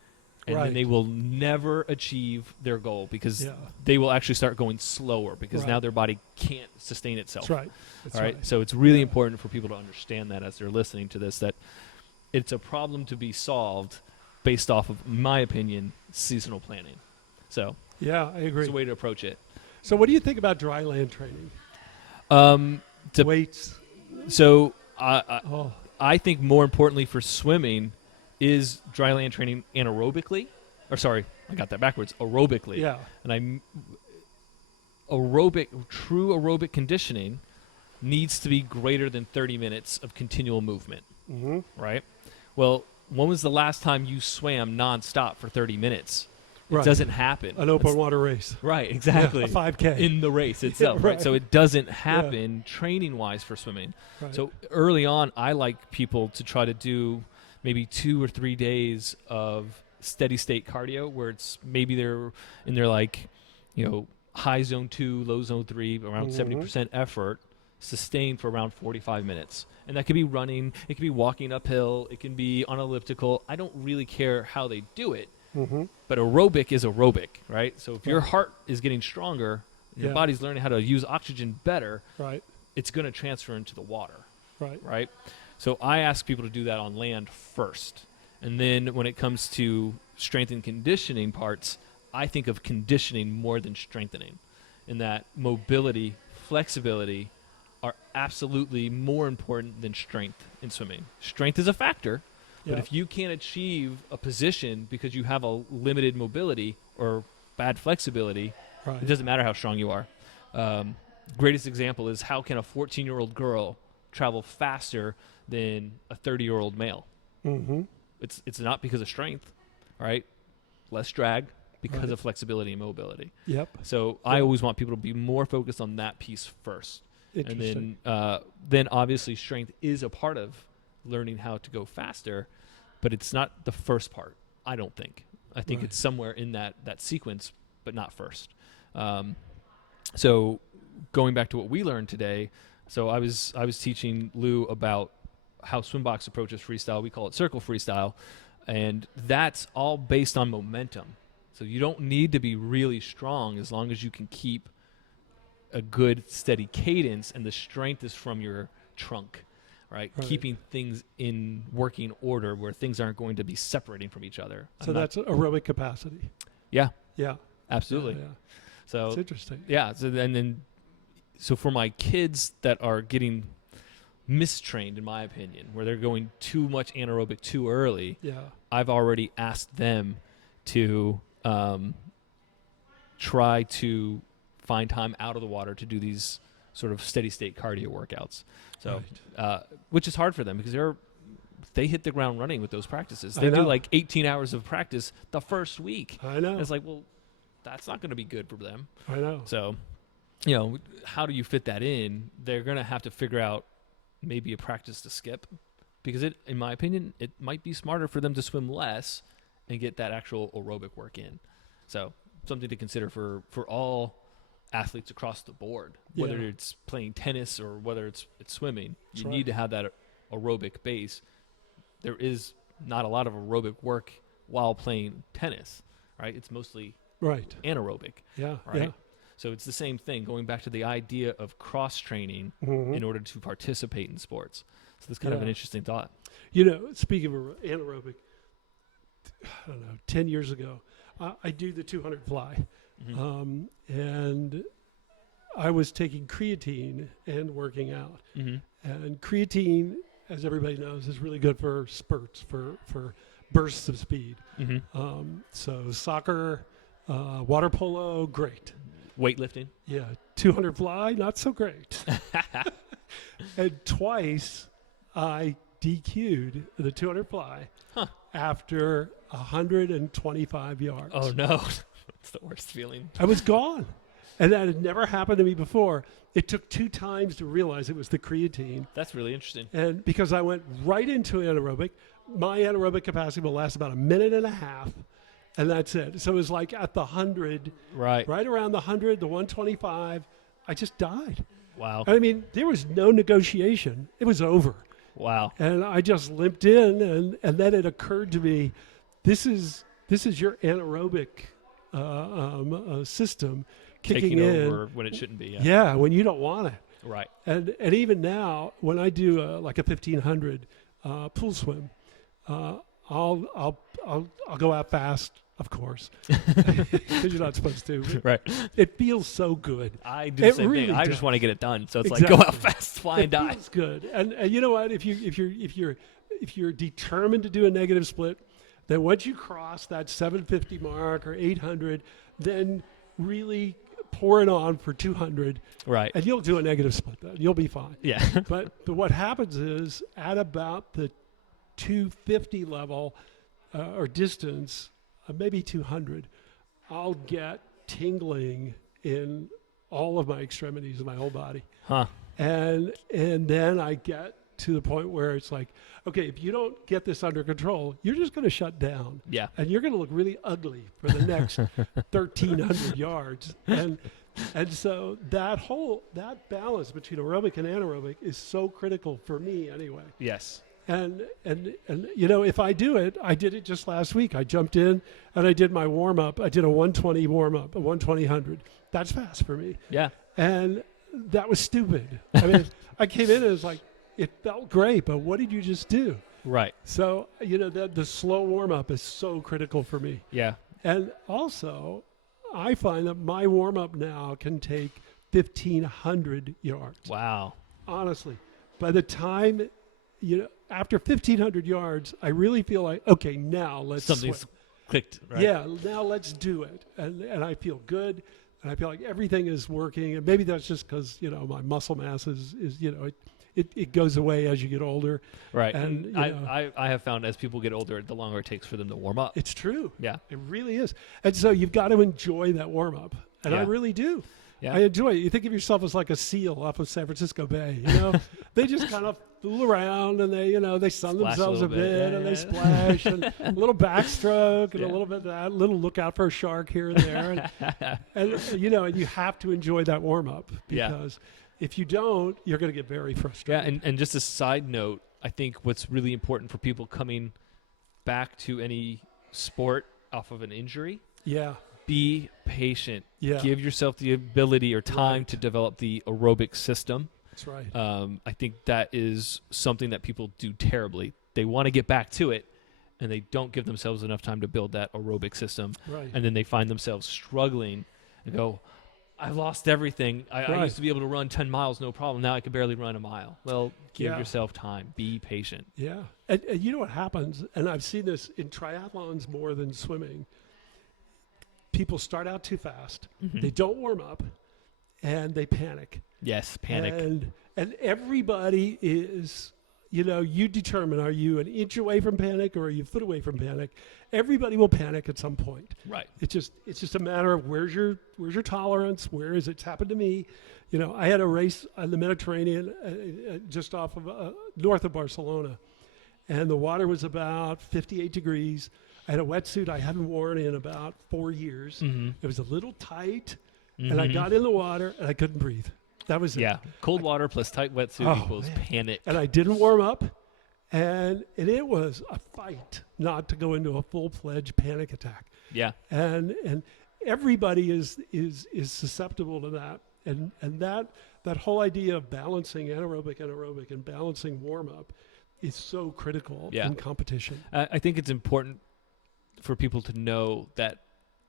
and then they will never achieve their goal because they will actually start going slower because now their body can't sustain itself. That's right. All right. So it's really important for people to understand that as they're listening to this, that it's a problem to be solved based off of, in my opinion, seasonal planning. So yeah, I agree. It's a way to approach it. So what do you think about dry land training? Weights. So I think more importantly for swimming is dry land training anaerobically. Or sorry, I got that backwards. Aerobically. Yeah. And true aerobic conditioning needs to be greater than 30 minutes of continual movement. Mm-hmm. Right? Well, when was the last time you swam nonstop for 30 minutes? It doesn't happen. An open water race. Right, exactly. Yeah, a 5K. In the race itself, right? So it doesn't happen training-wise for swimming. Right. So early on, I like people to try to do maybe 2 or 3 days of steady-state cardio where it's maybe they're in their high zone 2, low zone 3, around 70% effort, sustained for around 45 minutes. And that could be running, it could be walking uphill, it can be on elliptical. I don't really care how they do it. Mm-hmm. But aerobic is aerobic, right? So if your heart is getting stronger, your body's learning how to use oxygen better, it's going to transfer into the water, right? So I ask people to do that on land first. And then when it comes to strength and conditioning parts, I think of conditioning more than strengthening, in that mobility, flexibility are absolutely more important than strength in swimming. Strength is a factor. But if you can't achieve a position because you have a limited mobility or bad flexibility, it doesn't matter how strong you are. Greatest example is, how can a 14-year-old girl travel faster than a 30-year-old male? Mm-hmm. It's not because of strength, right? Less drag because of flexibility and mobility. Yep. So I always want people to be more focused on that piece first. And then obviously strength is a part of learning how to go faster, but it's not the first part, I don't think. I think it's somewhere in that sequence, but not first. So going back to what we learned today, so I was teaching Lou about how SwimBox approaches freestyle. We call it circle freestyle, and that's all based on momentum. So you don't need to be really strong as long as you can keep a good steady cadence, and the strength is from your trunk. Right? Keeping things in working order where things aren't going to be separating from each other. So that's aerobic capacity. Yeah. Yeah. Absolutely. Yeah. So it's interesting. Yeah. So for my kids that are getting mistrained, in my opinion, where they're going too much anaerobic too early, I've already asked them to try to find time out of the water to do these sort of steady state cardio workouts. So, which is hard for them because they hit the ground running with those practices. They do like 18 hours of practice the first week. I know. And it's like, well, that's not going to be good for them. I know. So, how do you fit that in? They're going to have to figure out maybe a practice to skip, because in my opinion, it might be smarter for them to swim less and get that actual aerobic work in. So something to consider for all athletes across the board, whether it's playing tennis or whether it's swimming. You need to have that aerobic base. There is not a lot of aerobic work while playing tennis, right? It's mostly anaerobic. Yeah. Right. Yeah. So it's the same thing, going back to the idea of cross-training in order to participate in sports. So that's kind of an interesting thought. Speaking of anaerobic, I don't know, 10 years ago, I do the 200 fly. Mm-hmm. And I was taking creatine and working out. Mm-hmm. And creatine, as everybody knows, is really good for spurts, for bursts of speed. Mm-hmm. So soccer, water polo, great. Weightlifting? Yeah. 200 fly, not so great. And twice I DQ'd the 200 fly after 125 yards. Oh, no. It's the worst feeling. I was gone. And that had never happened to me before. It took 2 times to realize it was the creatine. That's really interesting. And because I went right into anaerobic, my anaerobic capacity will last about a minute and a half, and that's it. So it was like at the 100, right around the 100, the 125, I just died. Wow. I mean, there was no negotiation. It was over. Wow. And I just limped in, and then it occurred to me, this is your anaerobic system kicking Taking in over when it shouldn't be. Yeah, when you don't want it. Right. And even now, when I do like a 1500 pool swim, I'll go out fast, of course, because you're not supposed to. Right. It feels so good. I do the same really thing. I does. just want to get it done. So it's Exactly. like go out fast, fly and die. It feels good. And you know what? If you're determined to do a negative split, then once you cross that 750 mark or 800, then really pour it on for 200. Right. And you'll do a negative split then. You'll be fine. Yeah. But what happens is at about the 250 level or distance, maybe 200, I'll get tingling in all of my extremities of my whole body. Huh. And then I get to the point where it's like, okay, if you don't get this under control, you're just going to shut down. Yeah. And you're going to look really ugly for the next 1,300 yards. And so that balance between aerobic and anaerobic is so critical for me anyway. Yes. And you know, if I do it, I did it just last week. I jumped in and I did my warm up. I did a 120 warm up, a 120/100. That's fast for me. Yeah. And that was stupid. I mean, I came in and it was like, it felt great, but what did you just do? Right. So, you know, the slow warm up is so critical for me. Yeah. And also, I find that my warm up now can take 1,500 yards. Wow. Honestly, by the time, you know, after 1,500 yards, I really feel like, okay, now let's Something's swim. clicked. Right? Yeah, now let's do it. And I feel good. And I feel like everything is working. And maybe that's just because, you know, my muscle mass is you know, it goes away as you get older. Right. And I have found as people get older, the longer it takes for them to warm up. It's true. Yeah. It really is. And so you've got to enjoy that warm up. And I really do. Yeah. I enjoy it. You think of yourself as like a seal off of San Francisco Bay. You know, they just kind of fool around and they, you know, they sun Splash themselves a bit and they splash and a little backstroke and a little bit of that, little look out for a shark here and there. And you know, and you have to enjoy that warm up because if you don't, you're going to get very frustrated. Yeah. And just a side note, I think what's really important for people coming back to any sport off of an injury. Yeah. Be patient. Yeah. Give yourself the ability or time to develop the aerobic system. That's right. I think that is something that people do terribly. They want to get back to it, and they don't give themselves enough time to build that aerobic system. Right. And then they find themselves struggling and go, I've lost everything. I used to be able to run 10 miles, no problem. Now I can barely run a mile. Well, give yourself time. Be patient. Yeah. And you know what happens, and I've seen this in triathlons more than swimming, people start out too fast. Mm-hmm. They don't warm up, and they panic. Yes, panic. And everybody is, you know, you determine, are you an inch away from panic or are you a foot away from panic? Everybody will panic at some point. Right. It's just a matter of where's your tolerance? Where is it? It's happened to me. You know, I had a race on the Mediterranean just off of north of Barcelona, and the water was about 58 degrees. I had a wetsuit I hadn't worn in about 4 years. Mm-hmm. It was a little tight, and I got in the water, and I couldn't breathe. That was it. Yeah, cold water plus tight wetsuit equals panic. And I didn't warm up, and it was a fight not to go into a full-fledged panic attack. Yeah. And everybody is susceptible to that. And that whole idea of balancing anaerobic and balancing warm-up is so critical in competition. I think it's important for people to know that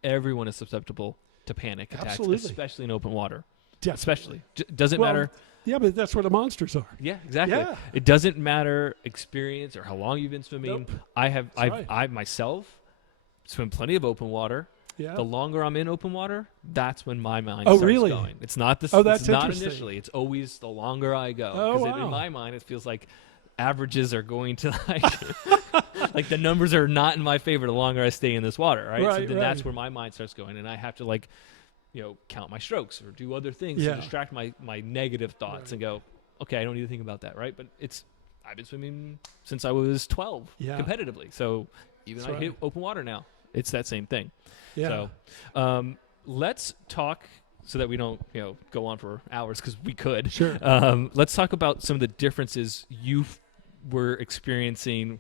everyone is susceptible to panic attacks, especially in open water. Definitely. Especially. Doesn't matter. Yeah, but that's where the monsters are. Yeah, exactly. Yeah. It doesn't matter experience or how long you've been swimming. Nope. I myself swim plenty of open water. Yeah. The longer I'm in open water, that's when my mind starts going. It's not this. That's it's not initially. It's always the longer I go. Because in my mind, it feels like averages are going to like the numbers are not in my favor the longer I stay in this water, right? So then that's where my mind starts going, and I have to count my strokes or do other things to distract my negative thoughts and go, okay, I don't need to think about that, right? But I've been swimming since I was 12 competitively. So even I hit open water now. It's that same thing. Yeah. So let's talk so that we don't go on for hours because we could. Sure. Let's talk about some of the differences you were experiencing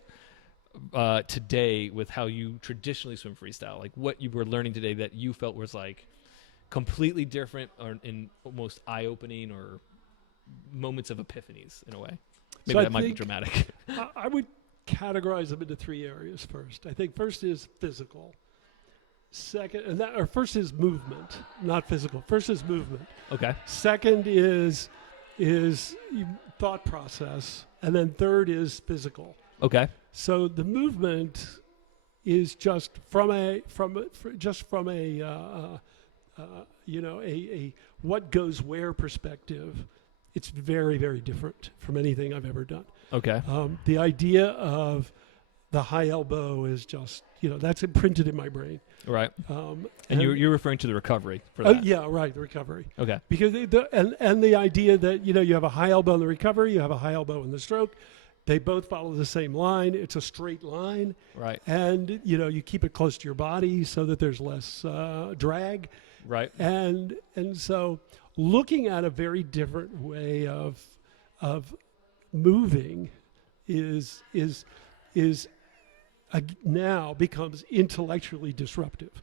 today with how you traditionally swim freestyle. Like what you were learning today that you felt was like completely different or in almost eye-opening or moments of epiphanies in a way. Maybe so that might be dramatic. I would categorize them into 3 areas first. I think first is physical. Second, first is movement, not physical. First is movement. Okay. Second is thought process, and then third is physical. Okay. So the movement is just from a what goes where perspective. It's very, very different from anything I've ever done. Okay. The idea of the high elbow is just, that's imprinted in my brain. Right. And you're referring to the recovery for that. Yeah, right, the recovery. Okay. Because the idea that, you have a high elbow in the recovery, you have a high elbow in the stroke. They both follow the same line. It's a straight line. Right. And, you keep it close to your body so that there's less drag. Right. And so looking at a very different way of moving is now becomes intellectually disruptive.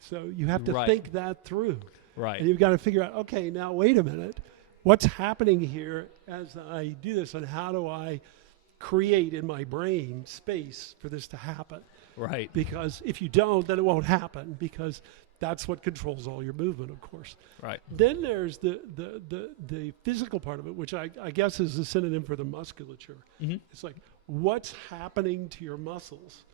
So you have to think that through. Right. And you've got to figure out, okay, now wait a minute. What's happening here as I do this, and how do I create in my brain space for this to happen? Right. Because if you don't, then it won't happen, because that's what controls all your movement, of course. Right. Then there's the physical part of it, which I guess is a synonym for the musculature. Mm-hmm. It's like, what's happening to your muscles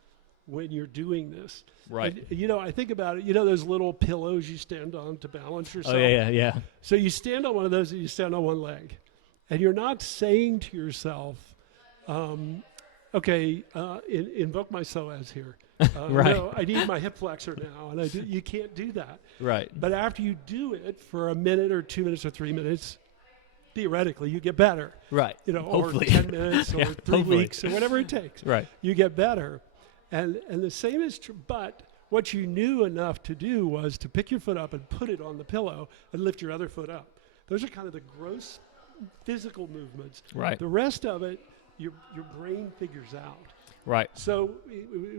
when you're doing this? Right. And, I think about it, those little pillows you stand on to balance yourself? Oh, yeah. So you stand on one of those and you stand on one leg. And you're not saying to yourself, invoke my psoas here. Right. No, I need my hip flexor now, and you can't do that. Right. But after you do it for a minute or 2 minutes or 3 minutes, theoretically, you get better. Right. Hopefully. Or 10 minutes or 3 weeks or whatever it takes. Right. You get better. And the same is true, but what you knew enough to do was to pick your foot up and put it on the pillow and lift your other foot up. Those are kind of the gross physical movements. Right. The rest of it, your brain figures out. Right. So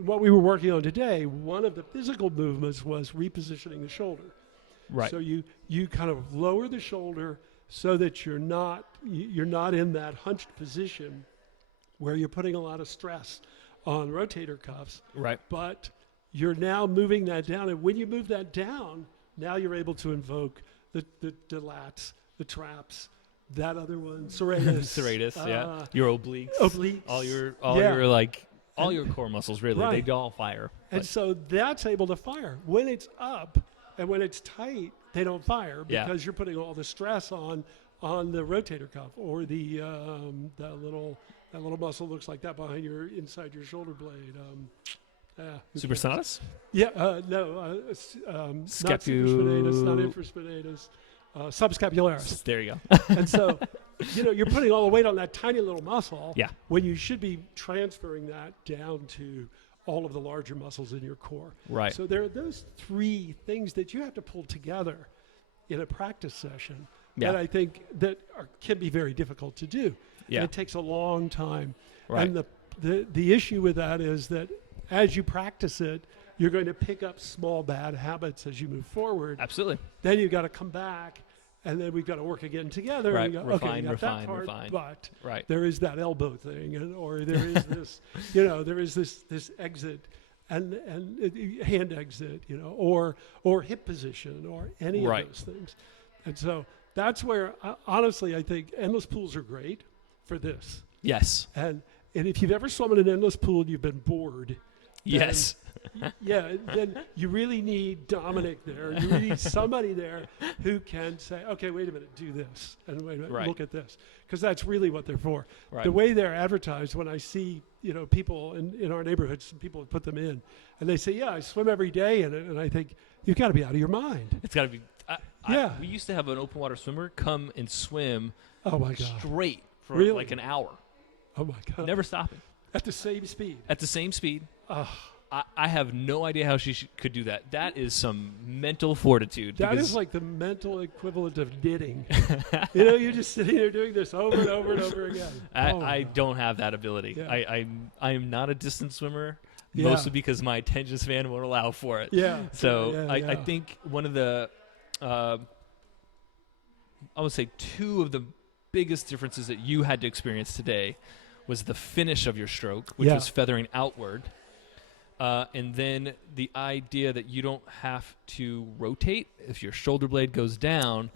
what we were working on today, one of the physical movements was repositioning the shoulder. Right. So you kind of lower the shoulder so that you're not in that hunched position where you're putting a lot of stress on rotator cuffs. Right. But you're now moving that down, and when you move that down, now you're able to invoke the lats, the traps, that other one, serratus. Serratus, yeah. Your obliques. All your core muscles, really. Right. They all fire. And so that's able to fire. When it's up and when it's tight, they don't fire because you're putting all the stress on the rotator cuff or the that little muscle looks like that behind inside your shoulder blade. Supraspinatus? Yeah, no. Not supraspinatus, not infraspinatus. Subscapularis. There you go. And so, you're putting all the weight on that tiny little muscle when you should be transferring that down to all of the larger muscles in your core. Right. So there are those 3 things that you have to pull together in a practice session that I think that can be very difficult to do. Yeah. And it takes a long time. Right. And the issue with that is that as you practice it, you're going to pick up small bad habits as you move forward. Absolutely. Then you've got to come back, and then we've got to work again together. Right. And Refine. But right. there is that elbow thing, or there is this, there is this exit, and hand exit, or hip position, or any of those things. And so that's where, honestly, I think endless pools are great for this. Yes. And if you've ever swum in an endless pool and you've been bored, yes. Then you really need Dominic there. You really need somebody there who can say, okay, wait a minute, do this. And wait a minute, look at this. Because that's really what they're for. Right. The way they're advertised, when I see, people in our neighborhoods, some people have put them in, and they say, I swim every day in it. And I think, you've got to be out of your mind. It's got to be We used to have an open water swimmer come and swim Oh my God. straight for Really? like an hour. Oh my God. Never stopping. At the same speed. At the same speed. I have no idea how she could do that. That is some mental fortitude. That is like the mental equivalent of knitting. You're just sitting there doing this over and over and over again. I don't have that ability. Yeah. I am not a distance swimmer, Yeah. mostly because my attention span won't allow for it. Yeah. So I think one of the, I would say two of the biggest differences that you had to experience today was the finish of your stroke, which was feathering outward. And then the idea that you don't have to rotate. If your shoulder blade goes down,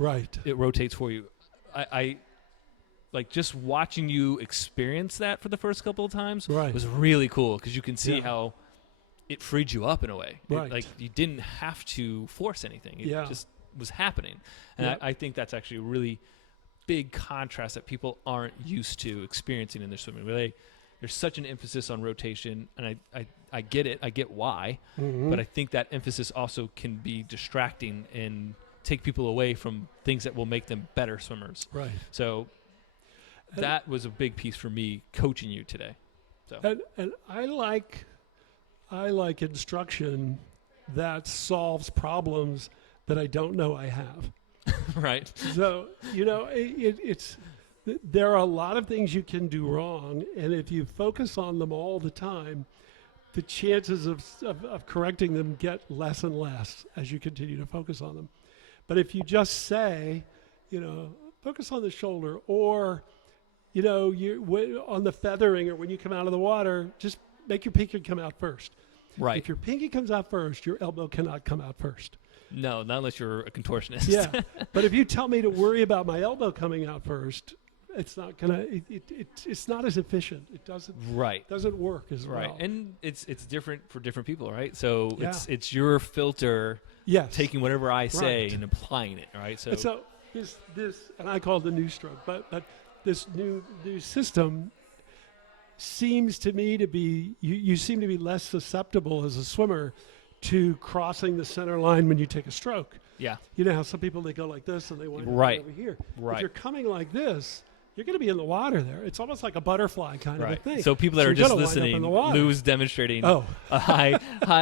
it rotates for you. I like just watching you experience that for the first couple of times was really cool because you can see how it freed you up in a way. Like you didn't have to force anything. It just was happening. And I think that's actually a really big contrast that people aren't used to experiencing in their swimming. Really, there's such an emphasis on rotation, and I get it. I get why. Mm-hmm. But I think that emphasis also can be distracting and take people away from things that will make them better swimmers. Right. So that was a big piece for me coaching you today. So and I like instruction that solves problems that I don't know I have. Right. So, it's there are a lot of things you can do wrong, and if you focus on them all the time, the chances of correcting them get less and less as you continue to focus on them. But if you just say, focus on the shoulder, or, on the feathering, or when you come out of the water, just make your pinky come out first. Right. If your pinky comes out first, your elbow cannot come out first. No, not unless you're a contortionist. Yeah, but if you tell me to worry about my elbow coming out first, it's not gonna. It's not as efficient. It doesn't. Right. Doesn't work as well. Right, and it's different for different people, right? So it's your filter. Yes. Taking whatever I say and applying it, right? So this, and I call it the new stroke, but this new system seems to me to be you seem to be less susceptible as a swimmer to crossing the center line when you take a stroke. Yeah. You know how some people, they go like this and they wind up over here. Right. If you're coming like this, you're going to be in the water there. It's almost like a butterfly kind of a thing. So people that are just listening, Lou's demonstrating a high,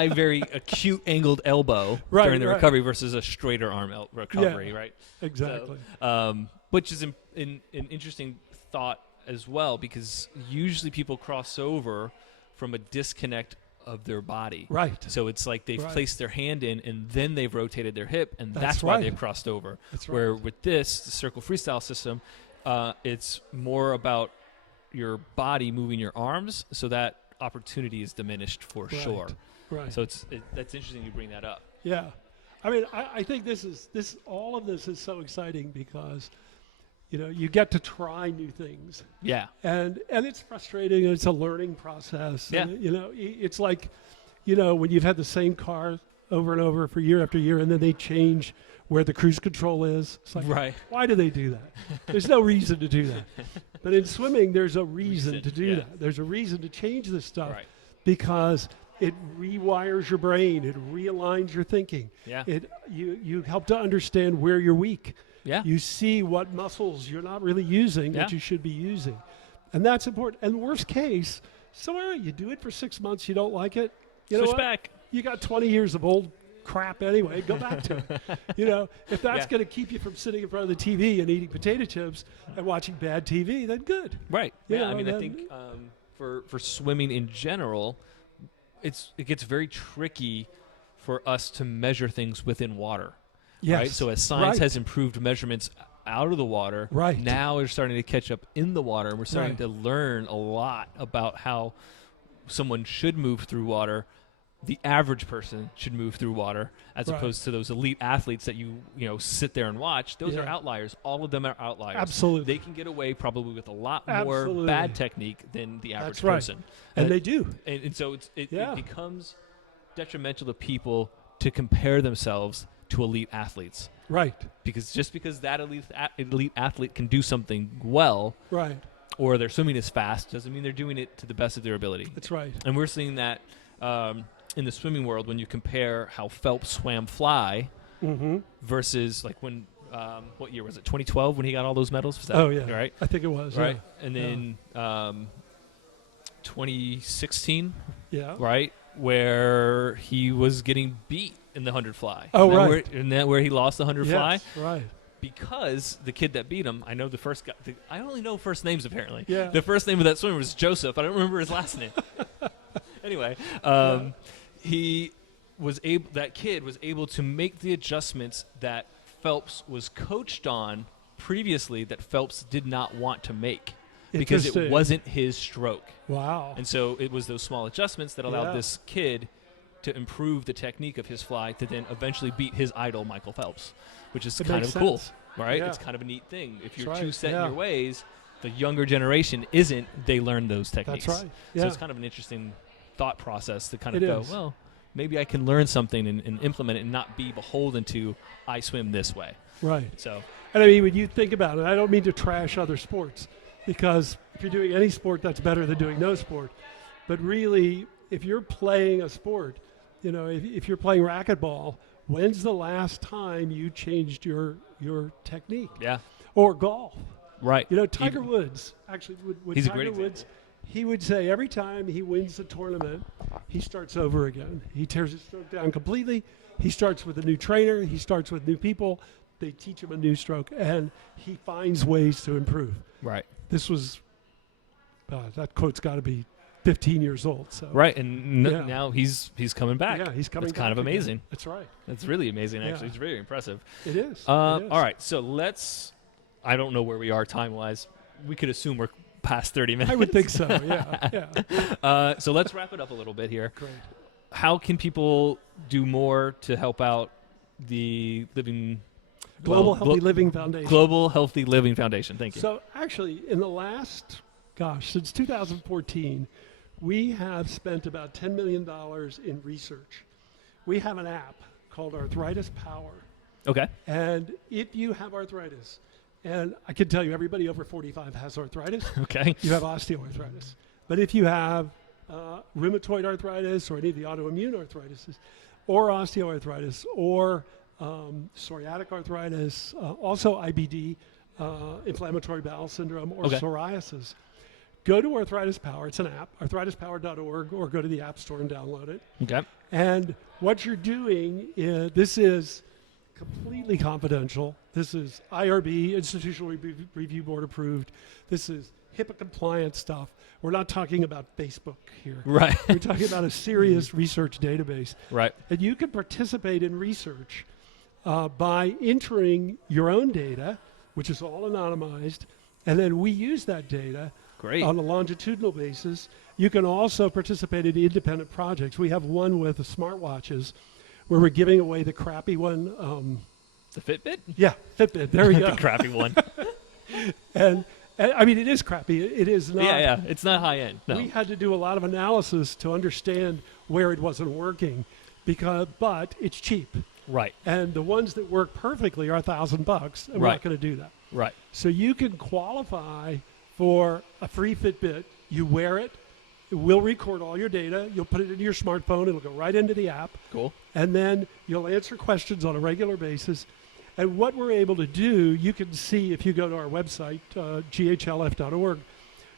very acute angled elbow during the recovery versus a straighter arm recovery, right? Exactly. So, which is an interesting thought as well, because usually people cross over from a disconnect of their body. Right. So it's like they've placed their hand in and then they've rotated their hip, and that's right. why they've crossed over. That's right. Where with this, the circle freestyle system, it's more about your body moving your arms, so that opportunity is diminished for sure. Right. So that's interesting you bring that up. Yeah. I mean, I think all of this is so exciting because you get to try new things. Yeah. And it's frustrating, and it's a learning process. Yeah. And, it's like, when you've had the same car over and over for year after year, and then they change where the cruise control is. It's like, why do they do that? There's no reason to do that. But in swimming, there's a reason to do that. There's a reason to change this stuff because it rewires your brain. It realigns your thinking. Yeah. You help to understand where you're weak. Yeah. You see what muscles you're not really using that you should be using. And that's important. And worst case, you do it for 6 months, you don't like it. Switch back. You got 20 years of old crap anyway. Go back to it. If that's going to keep you from sitting in front of the TV and eating potato chips and watching bad TV, then good. Right. Yeah. I think for swimming in general, it gets very tricky for us to measure things within water. Yes. Right? So as science has improved measurements out of the water, now we're starting to catch up in the water, and we're starting to learn a lot about how someone should move through water. The average person should move through water, as opposed to those elite athletes that you sit there and watch. Those are outliers. All of them are outliers. Absolutely. They can get away probably with a lot more bad technique than the average person. And they do. And so it becomes detrimental to people to compare themselves to elite athletes. Right. Because that elite athlete can do something well, or their swimming is fast, doesn't mean they're doing it to the best of their ability. That's right. And we're seeing that in the swimming world when you compare how Phelps swam fly versus like when, what year was it? 2012 when he got all those medals? Was that, right? I think it was. Right. Yeah. And then 2016, right, where he was getting beat in the 100 fly. Oh, right. And then where he lost the 100 fly. Right. Because the kid that beat him, I know the first guy. I only know first names apparently. Yeah. The first name of that swimmer was Joseph. I don't remember his last name. Anyway, he was able. That kid was able to make the adjustments that Phelps was coached on previously that Phelps did not want to make because it wasn't his stroke. Wow. And so it was those small adjustments that allowed this kid to improve the technique of his fly to then eventually beat his idol, Michael Phelps, which is kind of cool, right? Yeah. It's kind of a neat thing. If you're too set in your ways, the younger generation isn't, they learn those techniques. That's right. Yeah. So it's kind of an interesting thought process to kind of go, well, maybe I can learn something and implement it and not be beholden to, I swim this way. Right. So, and I mean, when you think about it, I don't mean to trash other sports, because if you're doing any sport, that's better than doing no sport. But really, if you're playing a sport, you know, if you're playing racquetball, when's the last time you changed your technique? Yeah. Or golf. Right. You know, Tiger Woods, actually, he's Tiger a great Woods, he would say every time he wins the tournament, he starts over again. He tears his stroke down completely. He starts with a new trainer. He starts with new people. They teach him a new stroke, and he finds ways to improve. Right. This was, that quote's got to be 15 years old. So. Right, and now he's coming back. Yeah, he's coming back. It's kind of amazing. Again. That's right. That's really amazing, actually. It's very impressive. It is. All right, so I don't know where we are time-wise. We could assume we're past 30 minutes. I would think so, yeah. So let's wrap it up a little bit here. Great. How can people do more to help out the Global Healthy Living Foundation? Global Healthy Living Foundation, thank you. So actually, in the last, since 2014, we have spent about $10 million in research. We have an app called Arthritis Power. Okay. And if you have arthritis, and I can tell you everybody over 45 has arthritis. Okay. You have osteoarthritis. But if you have rheumatoid arthritis or any of the autoimmune arthritis, or osteoarthritis, or psoriatic arthritis, also IBD, inflammatory bowel syndrome, or psoriasis, go to Arthritis Power. It's an app, arthritispower.org, or go to the App Store and download it. Okay. And what you're doing is, this is completely confidential. This is IRB, Institutional Review Board approved. This is HIPAA compliant stuff. We're not talking about Facebook here. Right. We're talking about a serious research database. Right. And you can participate in research by entering your own data, which is all anonymized, and then we use that data on a longitudinal basis. You can also participate in independent projects. We have one with the smartwatches where we're giving away the crappy one. The Fitbit? Yeah, Fitbit. There we go. The crappy one. and I mean, it is crappy. It is not. Yeah. It's not high end. No. We had to do a lot of analysis to understand where it wasn't working, but it's cheap. Right. And the ones that work perfectly are $1,000, and we're not going to do that. Right. So you can qualify for a free Fitbit. You wear it. It will record all your data. You'll put it into your smartphone. It'll go right into the app. Cool. And then you'll answer questions on a regular basis. And what we're able to do, you can see if you go to our website, ghlf.org,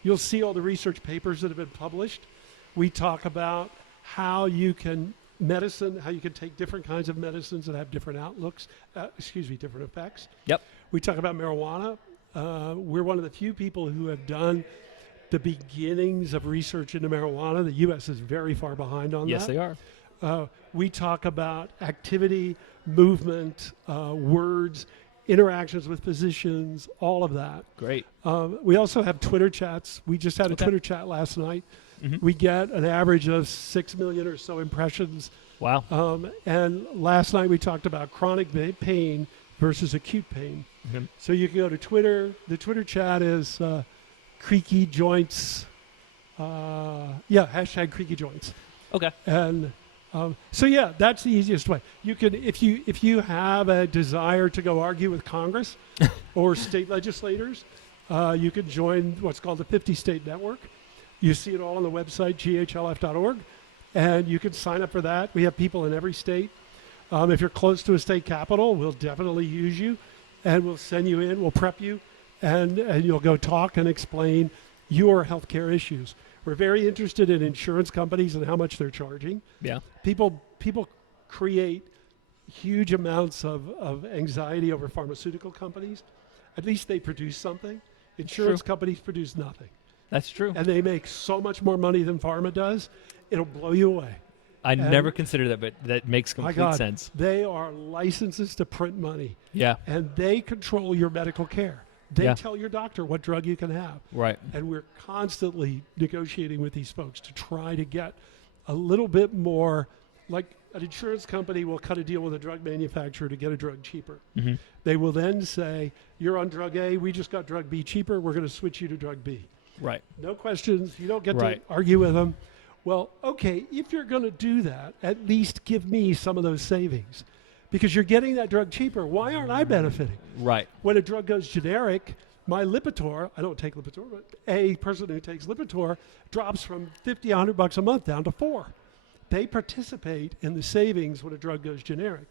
you'll see all the research papers that have been published. We talk about how you can take different kinds of medicines that have different outlooks, different effects. Yep. We talk about marijuana. We're one of the few people who have done the beginnings of research into marijuana. The U.S. is very far behind on that. Yes, they are. We talk about activity, movement, words, interactions with physicians, all of that. Great. We also have Twitter chats. We just had a Twitter chat last night. Mm-hmm. We get an average of 6 million or so impressions. Wow. And last night we talked about chronic pain versus acute pain. Mm-hmm. So you can go to Twitter. The Twitter chat is Creaky Joints. Hashtag Creaky Joints. Okay. And that's the easiest way. You can, if you have a desire to go argue with Congress or state legislators, you can join what's called the 50 State Network. You see it all on the website, ghlf.org, and you can sign up for that. We have people in every state. If you're close to a state capital, we'll definitely use you, and we'll send you in, we'll prep you, and you'll go talk and explain your healthcare issues. We're very interested in insurance companies and how much they're charging. Yeah. People create huge amounts of anxiety over pharmaceutical companies. At least they produce something. Insurance companies produce nothing. That's true. And they make so much more money than pharma does, it'll blow you away. I never considered that, but that makes complete sense. They are licenses to print money. Yeah. And they control your medical care. They tell your doctor what drug you can have. Right. And we're constantly negotiating with these folks to try to get a little bit more, like an insurance company will cut a deal with a drug manufacturer to get a drug cheaper. Mm-hmm. They will then say, you're on drug A, we just got drug B cheaper, we're going to switch you to drug B. Right. No questions. You don't get to argue with them. Well, okay, if you're going to do that, at least give me some of those savings. Because you're getting that drug cheaper. Why aren't I benefiting? Right. When a drug goes generic, my Lipitor, I don't take Lipitor, but a person who takes Lipitor drops from $50, $100 a month down to $4. They participate in the savings when a drug goes generic.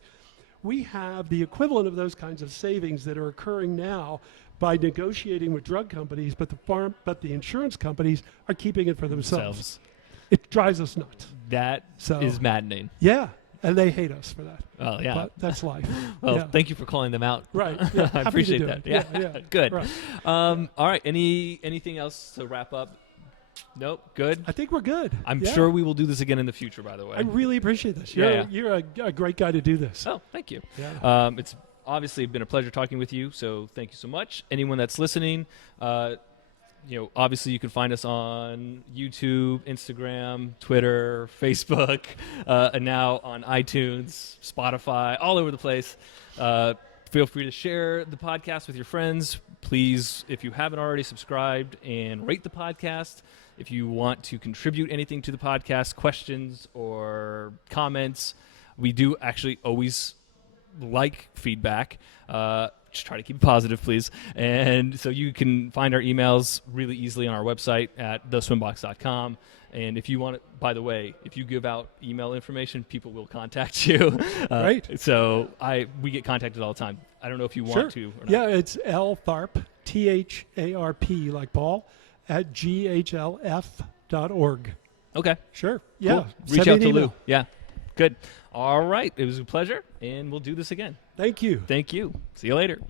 We have the equivalent of those kinds of savings that are occurring now by negotiating with drug companies, but the insurance companies are keeping it for themselves. It drives us nuts. That is maddening. Yeah, and they hate us for that. Oh, yeah. But that's life. Well, thank you for calling them out. Right. Yeah. I appreciate that. Yeah. Good. Right. All right. Anything else to wrap up? Nope. Good. I think we're good. I'm sure we will do this again in the future, by the way. I really appreciate this. You're a great guy to do this. Oh, thank you. Yeah. It's obviously been a pleasure talking with you, so thank you so much. Anyone that's listening, obviously you can find us on YouTube, Instagram, Twitter, Facebook, and now on iTunes, Spotify, all over the place. Feel free to share the podcast with your friends. Please, if you haven't already, subscribed and rate the podcast. If you want to contribute anything to the podcast, questions or comments, we do actually always like feedback. Just try to keep it positive, please. And so you can find our emails really easily on our website at theswimbox.com. And if you want it, by the way, if you give out email information, people will contact you. Right. So we get contacted all the time. I don't know if you want to or not. Yeah, it's L Tharp, THARP, like Paul, at ghlf.org. Okay. Sure. Yeah. Cool. Reach out to Lou. Yeah. Good. All right. It was a pleasure, and we'll do this again. Thank you. Thank you. See you later.